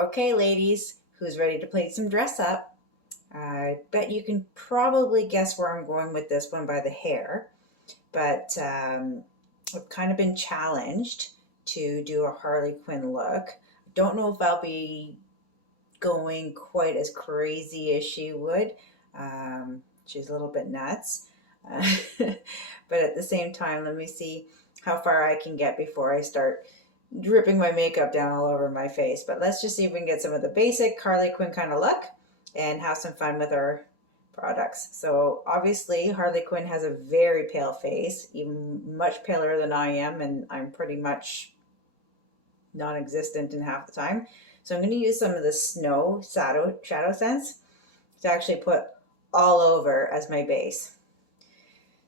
Okay, ladies, who's ready to play some dress up? I bet you can probably guess where I'm going with this one by the hair, but I've kind of been challenged to do a Harley Quinn look. Don't know if I'll be going quite as crazy as she would. She's a little bit nuts. Uh, but at the same time, let me see how far I can get before I start dripping my makeup down all over my face. But let's just see if we can get some of the basic Harley Quinn kind of look and have some fun with our products. So obviously Harley Quinn has a very pale face, even much paler than I am, and I'm pretty much non-existent in half the time. So I'm going to use some of the snow shadow scents to actually put all over as my base.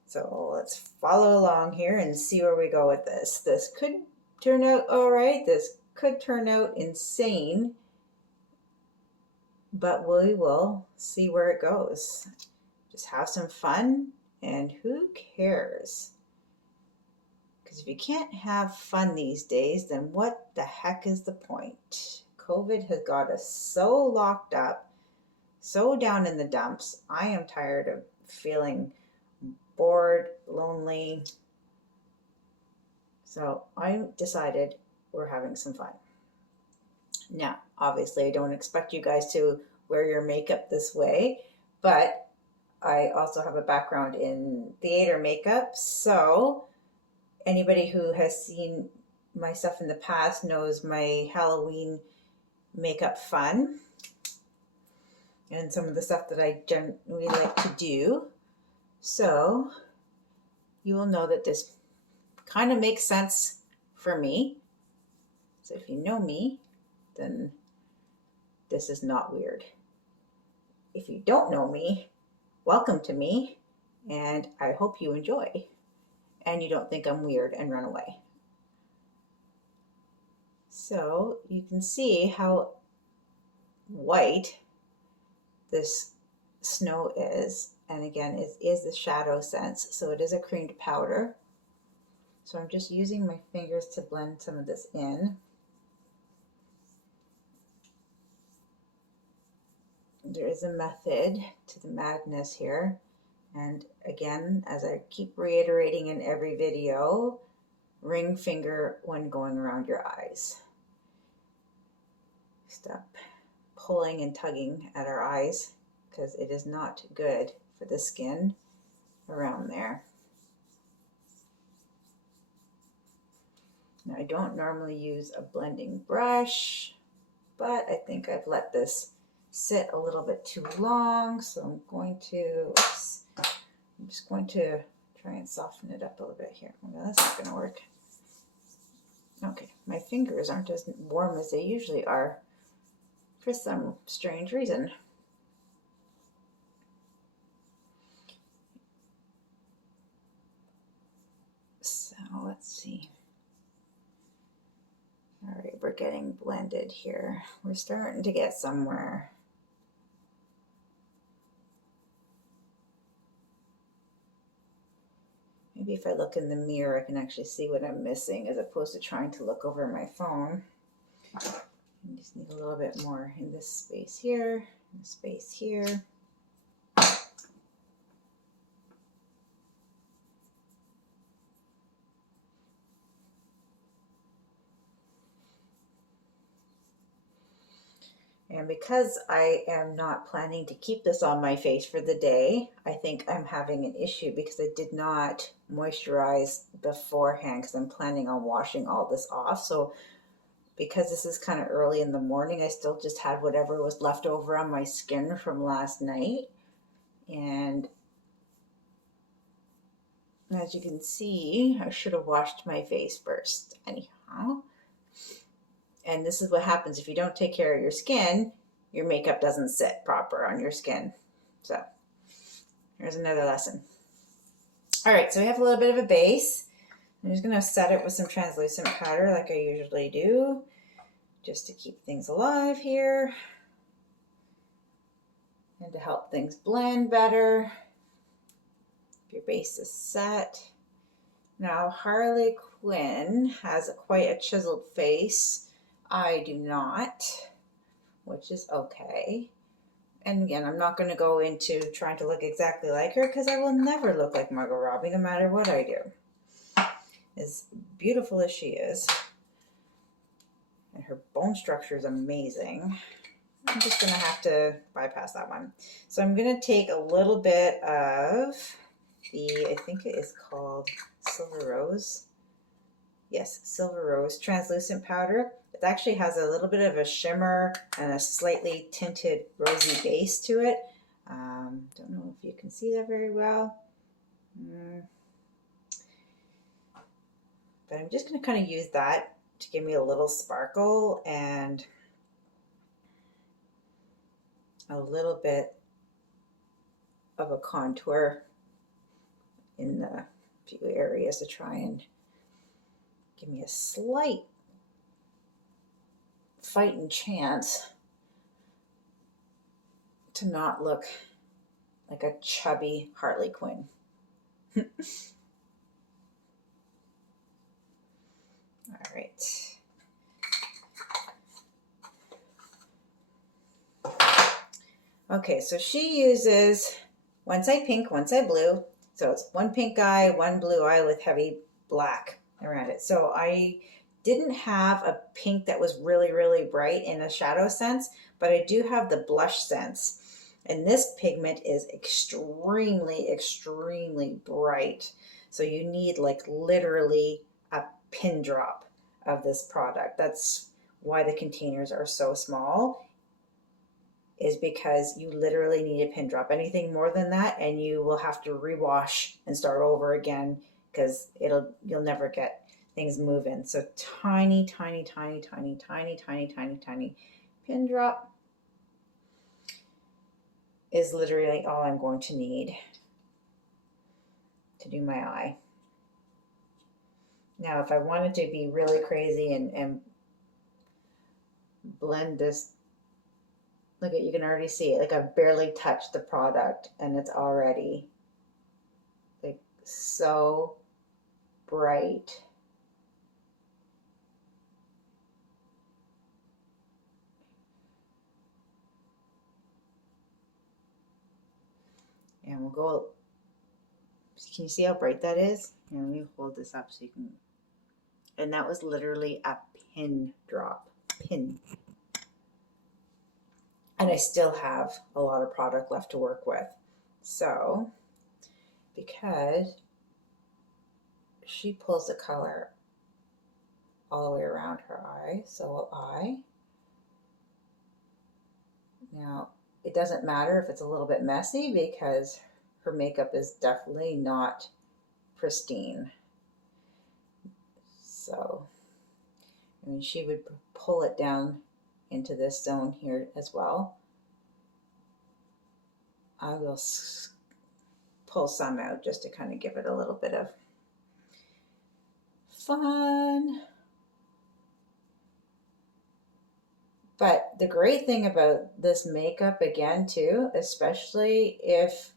So let's follow along here and see where we go with this. This could turn out all right. This could turn out insane, but we will see where it goes. Just have some fun, and who cares? Because if you can't have fun these days, then what the heck is the point? COVID has got us so locked up, so down in the dumps. I am tired of feeling bored, lonely. So I decided we're having some fun. Now, obviously, I don't expect you guys to wear your makeup this way, but I also have a background in theater makeup. So anybody who has seen my stuff in the past knows my Halloween makeup fun and some of the stuff that I generally like to do. So you will know that this kind of makes sense for me. So if you know me, then this is not weird. If you don't know me, welcome to me, and I hope you enjoy and you don't think I'm weird and run away. So you can see how white this snow is, and again, it is the shadow sense, so it is a creamed powder. So I'm just using my fingers to blend some of this in. There is a method to the madness here. And again, as I keep reiterating in every video, ring finger when going around your eyes. Stop pulling and tugging at our eyes because it is not good for the skin around there. Now, I don't normally use a blending brush, but I think I've let this sit a little bit too long, so I'm just going to try and soften it up a little bit here. Well, that's not going to work. Okay, my fingers aren't as warm as they usually are for some strange reason. So let's see. All right, we're getting blended here. We're starting to get somewhere. Maybe if I look in the mirror, I can actually see what I'm missing as opposed to trying to look over my phone. I just need a little bit more in this space here, in this space here. And because I am not planning to keep this on my face for the day, I think I'm having an issue because I did not moisturize beforehand because I'm planning on washing all this off. So because this is kind of early in the morning, I still just had whatever was left over on my skin from last night. And as you can see, I should have washed my face first anyhow. And this is what happens if you don't take care of your skin, your makeup doesn't sit proper on your skin. So here's another lesson. All right, so we have a little bit of a base. I'm just going to set it with some translucent powder like I usually do, just to keep things alive here and to help things blend better. If your base is set. Now, Harley Quinn has quite a chiseled face. I do not. which is okay. And again, I'm not going to go into trying to look exactly like her because I will never look like Margot Robbie no matter what I do. As beautiful as she is, and her bone structure is amazing, I'm just going to have to bypass that one. So I'm going to take a little bit of the, I think it is called Silver Rose. Yes, Silver Rose translucent powder. It actually has a little bit of a shimmer and a slightly tinted rosy base to it. Don't know if you can see that very well. But I'm just going to kind of use that to give me a little sparkle and a little bit of a contour in the few areas to try and give me a slight fighting chance to not look like a chubby Harley Quinn. All right. Okay, so she uses one side pink, one side blue. So it's one pink eye, one blue eye with heavy black around it. So I didn't have a pink that was really, really bright in a shadow sense, but I do have the blush sense. And this pigment is extremely, extremely bright. So you need like literally a pin drop of this product. That's why the containers are so small, is because you literally need a pin drop. Anything more than that and you will have to rewash and start over again because you'll never get things moving. So tiny, tiny, tiny, tiny, tiny, tiny, tiny, tiny pin drop is literally all I'm going to need to do my eye. Now, if I wanted to be really crazy and blend this, look at, you can already see it. Like I've barely touched the product and it's already like so bright. And we'll go, can you see how bright that is? Here, let me hold this up so you can, and that was literally a pin drop, pin. And I still have a lot of product left to work with. So, because she pulls the color all the way around her eye, so will I. Now, it doesn't matter if it's a little bit messy because her makeup is definitely not pristine. So, I mean, she would pull it down into this zone here as well. I will pull some out just to kind of give it a little bit of fun. But the great thing about this makeup, again, too, especially if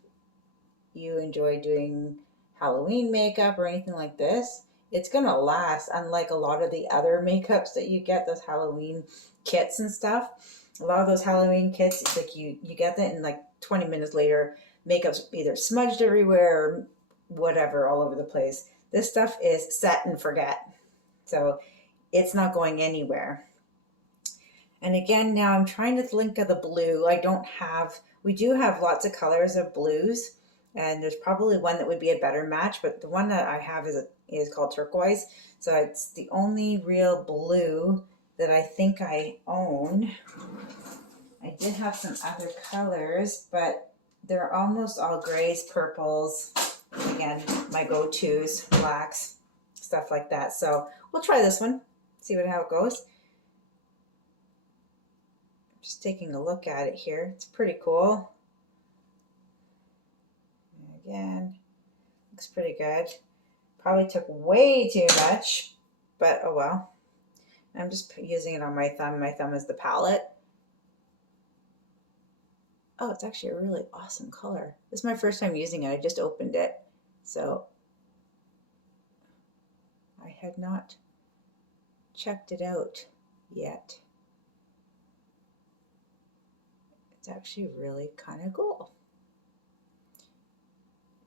you enjoy doing Halloween makeup or anything like this, it's going to last, unlike a lot of the other makeups that you get, those Halloween kits and stuff. A lot of those Halloween kits, it's like you get that and like 20 minutes later, makeup's either smudged everywhere or whatever all over the place. This stuff is set and forget. So it's not going anywhere. And again, now I'm trying to think of the blue. We do have lots of colors of blues, and there's probably one that would be a better match, but the one that I have is called turquoise. So it's the only real blue that I think I own. I did have some other colors, but they're almost all grays, purples. Again, my go-tos, blacks, stuff like that. So we'll try this one, see how it goes. Just taking a look at it here. It's pretty cool. And again, looks pretty good. Probably took way too much, but oh well. I'm just using it on my thumb. My thumb is the palette. Oh, it's actually a really awesome color. This is my first time using it. I just opened it. So I had not checked it out yet. It's actually really kind of cool.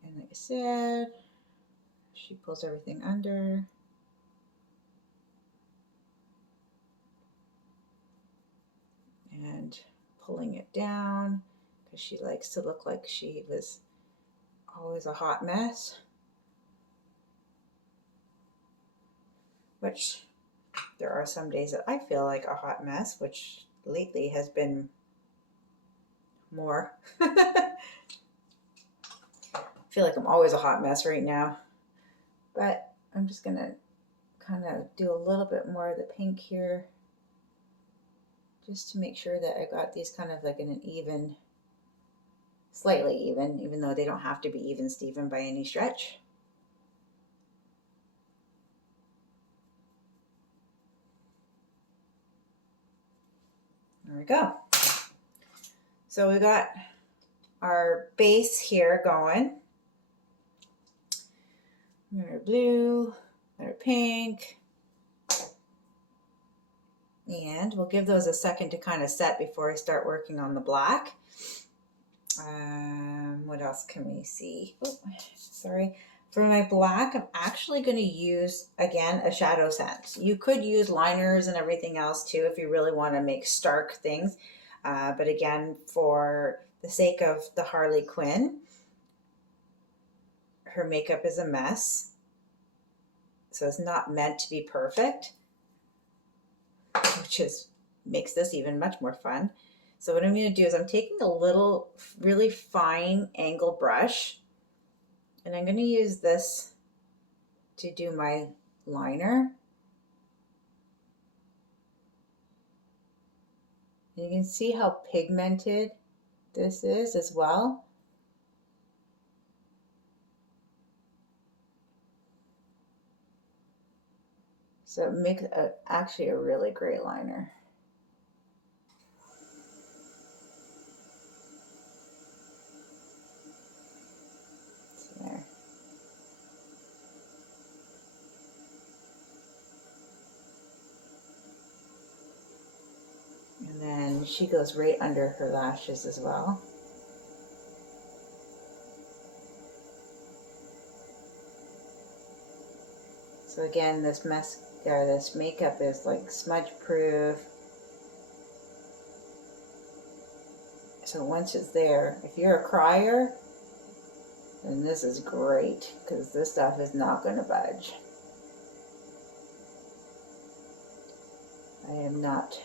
And like I said, she pulls everything under. And pulling it down because she likes to look like she was always a hot mess. Which there are some days that I feel like a hot mess, which lately has been more. I feel like I'm always a hot mess right now. But I'm just going to kind of do a little bit more of the pink here, just to make sure that I got these kind of like in an even, slightly even though they don't have to be even Steven by any stretch. There we go. So we got our base here going. We got our blue, our pink. And we'll give those a second to kind of set before I start working on the black. What else can we see? Oh, sorry. For my black, I'm actually going to use, again, a shadow set. You could use liners and everything else too if you really want to make stark things. But again, for the sake of the Harley Quinn, her makeup is a mess. So it's not meant to be perfect, which makes this even much more fun. So what I'm going to do is I'm taking a little really fine angle brush, and I'm going to use this to do my liner. And you can see how pigmented this is as well. So it makes actually a really great liner. There. And then she goes right under her lashes as well. So again, this makeup is like smudge proof. So once it's there, if you're a crier, then this is great because this stuff is not going to budge. I am not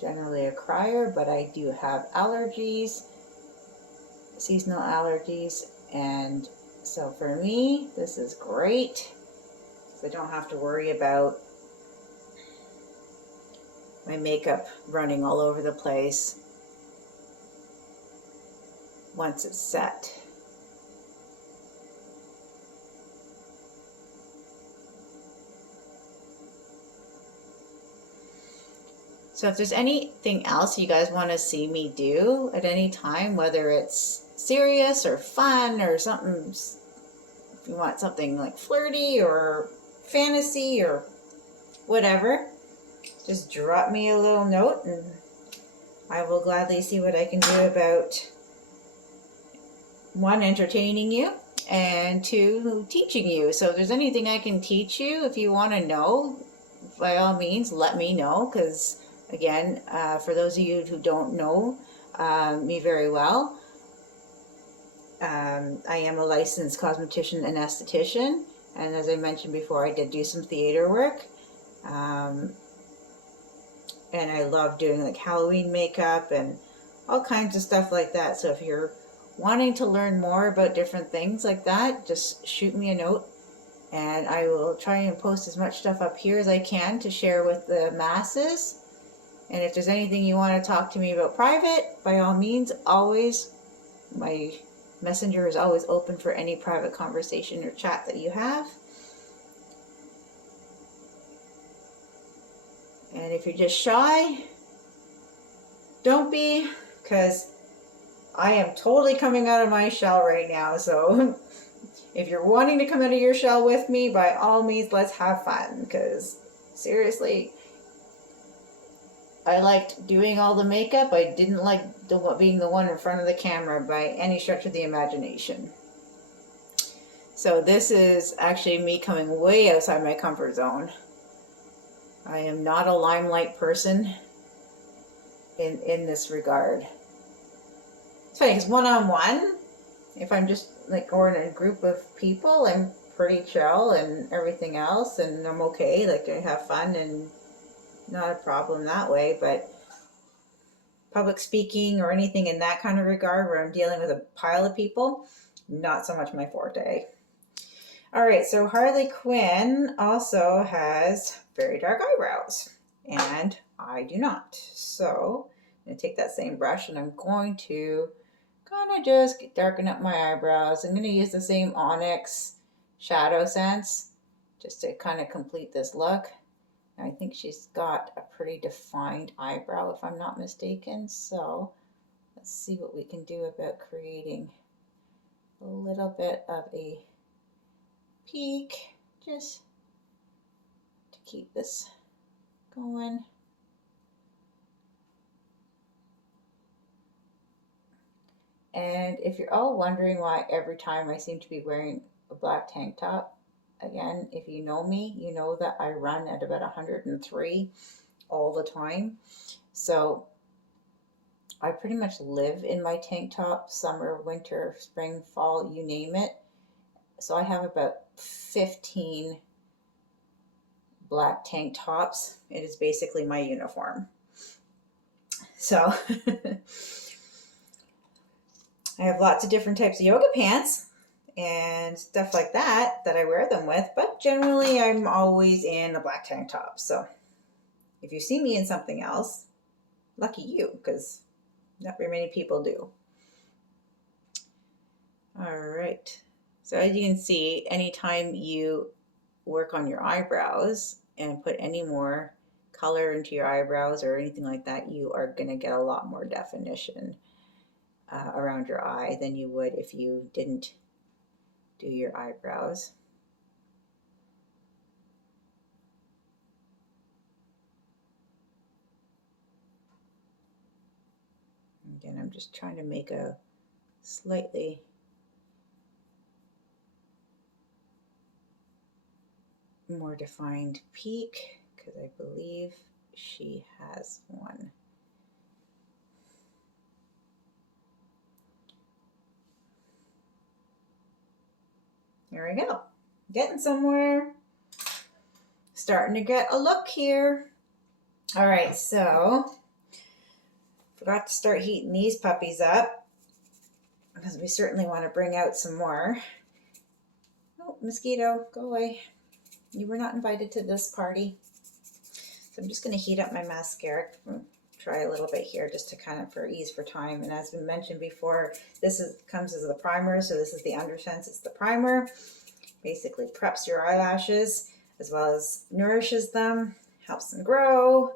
generally a crier, but I do have allergies, seasonal allergies, and so for me, this is great. So I don't have to worry about my makeup running all over the place once it's set. So if there's anything else you guys want to see me do at any time, whether it's serious or fun or something, if you want something like flirty or fantasy or whatever, just drop me a little note and I will gladly see what I can do about, one, entertaining you, and two, teaching you. So if there's anything I can teach you, if you want to know, by all means, let me know, because again, for those of you who don't know me very well, I am a licensed cosmetician and esthetician, and as I mentioned before, I did do some theater work, and I love doing like Halloween makeup and all kinds of stuff like that. So if you're wanting to learn more about different things like that, just shoot me a note, and I will try and post as much stuff up here as I can to share with the masses. And if there's anything you want to talk to me about private, by all means, always, my messenger is always open for any private conversation or chat that you have. And if you're just shy, don't be, because I am totally coming out of my shell right now. So if you're wanting to come out of your shell with me, by all means, let's have fun, because seriously, I liked doing all the makeup. I didn't like being the one in front of the camera by any stretch of the imagination. So this is actually me coming way outside my comfort zone. I am not a limelight person in this regard. It's funny because one-on-one, if I'm just like or in a group of people, I'm pretty chill and everything else, and I'm okay. Like I have fun and not a problem that way. But public speaking or anything in that kind of regard where I'm dealing with a pile of people, not so much my forte. All right, so Harley Quinn also has very dark eyebrows, and I do not. So I'm going to take that same brush and I'm going to kind of just darken up my eyebrows. I'm going to use the same Onyx Shadow Sense just to kind of complete this look. I think she's got a pretty defined eyebrow, if I'm not mistaken. So let's see what we can do about creating a little bit of a peak, just to keep this going. And if you're all wondering why every time I seem to be wearing a black tank top, again, if you know me, you know that I run at about 103 all the time. So I pretty much live in my tank top, summer, winter, spring, fall, you name it. So I have about 15 black tank tops. It is basically my uniform. So I have lots of different types of yoga pants and stuff like that I wear them with, but generally I'm always in a black tank top. So if you see me in something else, lucky you, because not very many people do. All right. So as you can see, anytime you work on your eyebrows and put any more color into your eyebrows or anything like that, you are going to get a lot more definition around your eye than you would if you didn't do your eyebrows. Again, I'm just trying to make a slightly more defined peak because I believe she has one. There we go. Getting somewhere. Starting to get a look here. All right, so forgot to start heating these puppies up because we certainly want to bring out some more. Oh, mosquito, go away. You were not invited to this party. So I'm just going to heat up my mascara. Try a little bit here just to kind of for ease for time. And as we mentioned before, this comes as the primer. So this is the Undersense. It's the primer. Basically preps your eyelashes as well as nourishes them, helps them grow.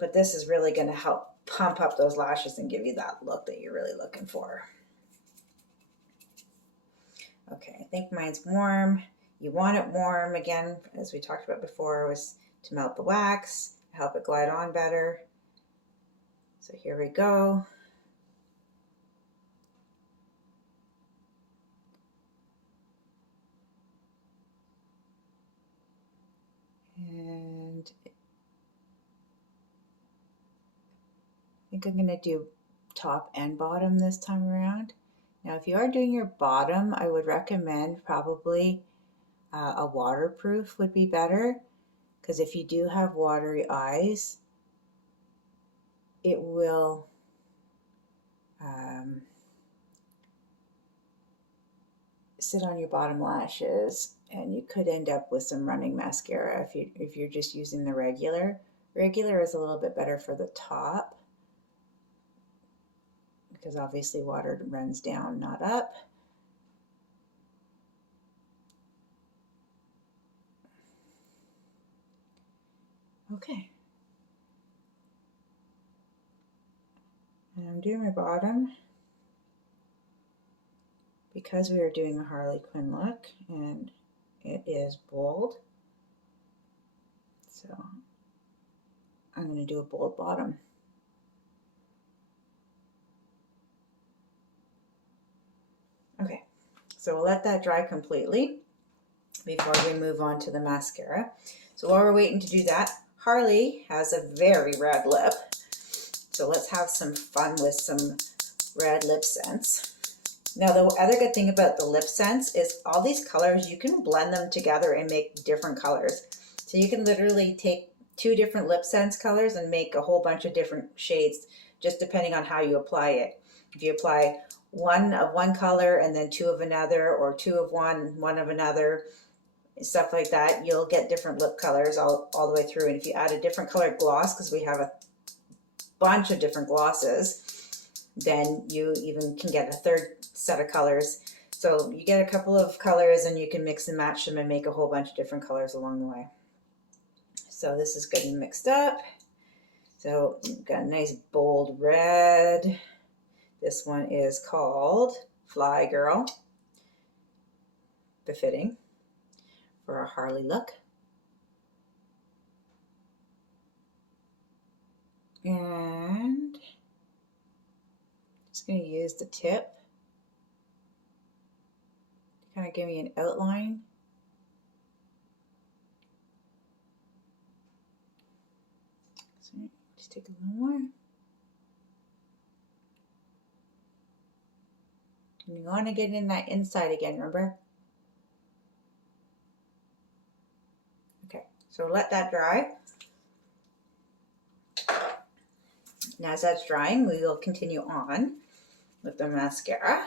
But this is really going to help pump up those lashes and give you that look that you're really looking for. Okay, I think mine's warm. You want it warm, again, as we talked about before, was to melt the wax, help it glide on better. So here we go. And I think I'm going to do top and bottom this time around. Now, if you are doing your bottom, I would recommend probably a waterproof would be better, because if you do have watery eyes, it will sit on your bottom lashes, and you could end up with some running mascara if you're just using the regular. Regular is a little bit better for the top because obviously water runs down, not up. Okay. And I'm doing my bottom because we are doing a Harley Quinn look and it is bold. So I'm going to do a bold bottom. Okay, so we'll let that dry completely before we move on to the mascara. So while we're waiting to do that, Harley has a very red lip. So let's have some fun with some red lip scents. Now, the other good thing about the lip scents is all these colors, you can blend them together and make different colors. So you can literally take 2 different lip scents colors and make a whole bunch of different shades, just depending on how you apply it. If you apply 1 of one color and then 2 of another, or 2 of one, 1 of another, stuff like that, you'll get different lip colors all the way through. And if you add a different colored gloss, because we have a bunch of different glosses, then you even can get a 3rd set of colors. So you get a couple of colors and you can mix and match them and make a whole bunch of different colors along the way. So this is good and mixed up. So you've got a nice bold red. This one is called Fly Girl, befitting for a Harley look. And just going to use the tip to kind of give me an outline. So just take a little more. And you want to get in that inside again, remember? Okay, so let that dry. Now as that's drying, we will continue on with the mascara.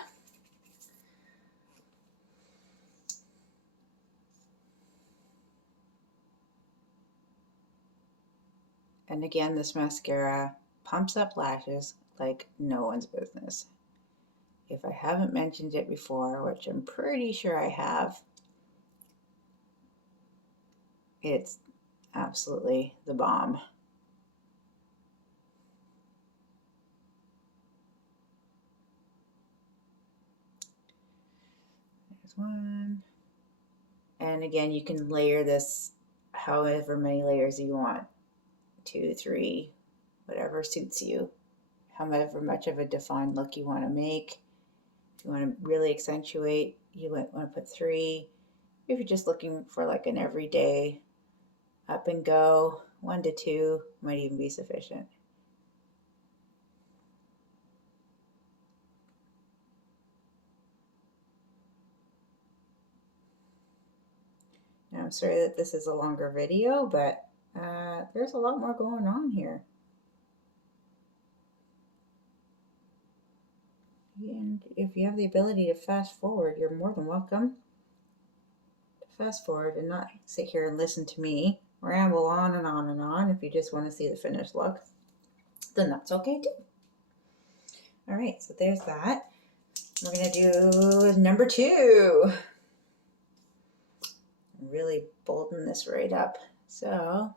And again, this mascara pumps up lashes like no one's business. If I haven't mentioned it before, which I'm pretty sure I have, it's absolutely the bomb. There's one. And again, you can layer this however many layers you want. 2, 3, whatever suits you. However much of a defined look you want to make. If you want to really accentuate, you might want to put 3. If you're just looking for like an everyday up and go, 1 to 2 might even be sufficient. Now I'm sorry that this is a longer video, but there's a lot more going on here. And if you have the ability to fast forward, you're more than welcome to fast forward and not sit here and listen to me ramble on and on and on. If you just want to see the finished look, then that's okay too. All right, so there's that. We're going to do number 2. Really bolden this right up. So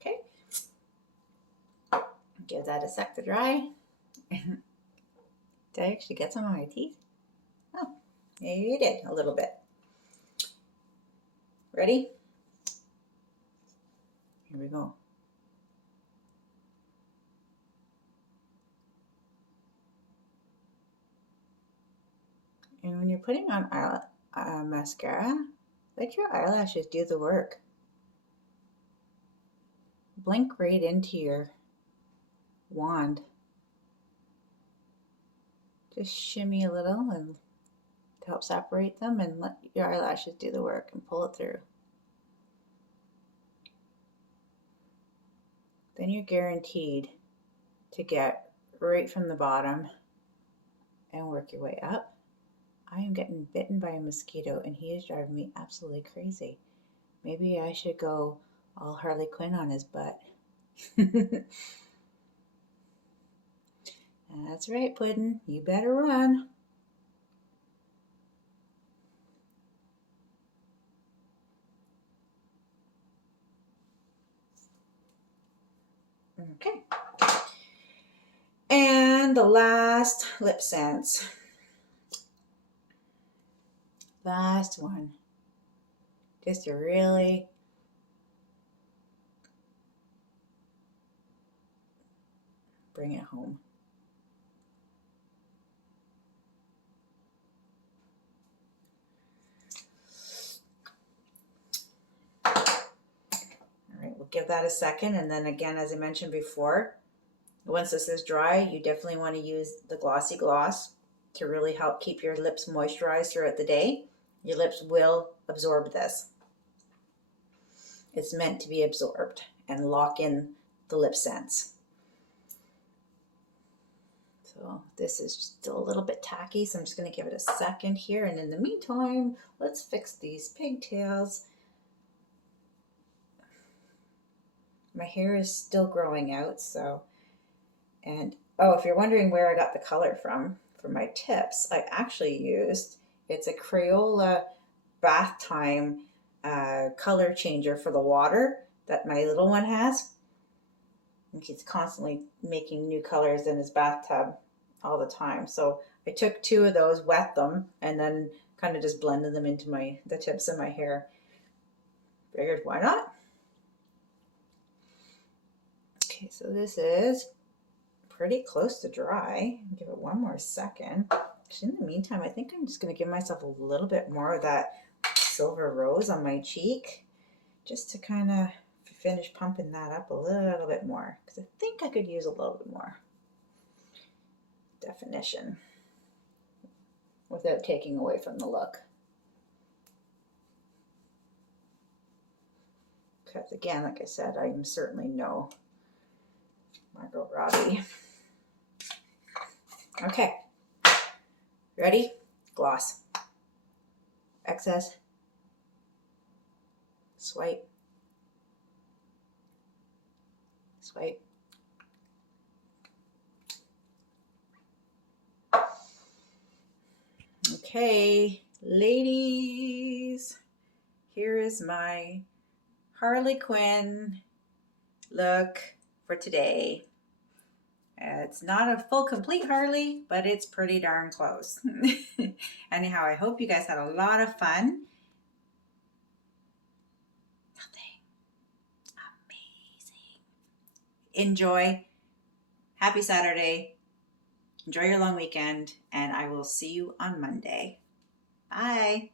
okay, give that a sec to dry. Did I actually get some on my teeth? Oh, maybe you did a little bit. Ready? Here we go. And when you're putting on mascara, let your eyelashes do the work. Blink right into your wand. Just shimmy a little and to help separate them, and let your eyelashes do the work and pull it through. Then you're guaranteed to get right from the bottom and work your way up. I am getting bitten by a mosquito and he is driving me absolutely crazy. Maybe I should go all Harley Quinn on his butt. That's right, Puddin'. You better run. Okay. And the last lip sense. Last one. Just to really bring it home. All right, we'll give that a second. And then again, as I mentioned before, once this is dry, you definitely want to use the Glossy Gloss to really help keep your lips moisturized throughout the day. Your lips will absorb this. It's meant to be absorbed and lock in the lip sense. So this is still a little bit tacky, so I'm just going to give it a second here. And in the meantime, let's fix these pigtails. My hair is still growing out, so, and oh, if you're wondering where I got the color from for my tips, I actually used, it's a Crayola bath time color changer for the water that my little one has. And he's constantly making new colors in his bathtub all the time. So I took 2 of those, wet them, and then kind of just blended them into the tips of my hair. Figured, why not? Okay, so this is pretty close to dry. Give it one more second. In the meantime, I think I'm just going to give myself a little bit more of that silver rose on my cheek, just to kind of finish pumping that up a little bit more, because I think I could use a little bit more definition without taking away from the look. Because again, like I said, I am certainly no Margot Robbie. Okay, ready? Gloss. Excess. Swipe. Swipe. Okay, ladies, here is my Harley Quinn look for today. It's not a full complete Harley, but it's pretty darn close. Anyhow, I hope you guys had a lot of fun. Something amazing. Enjoy. Happy Saturday. Enjoy your long weekend, and I will see you on Monday. Bye.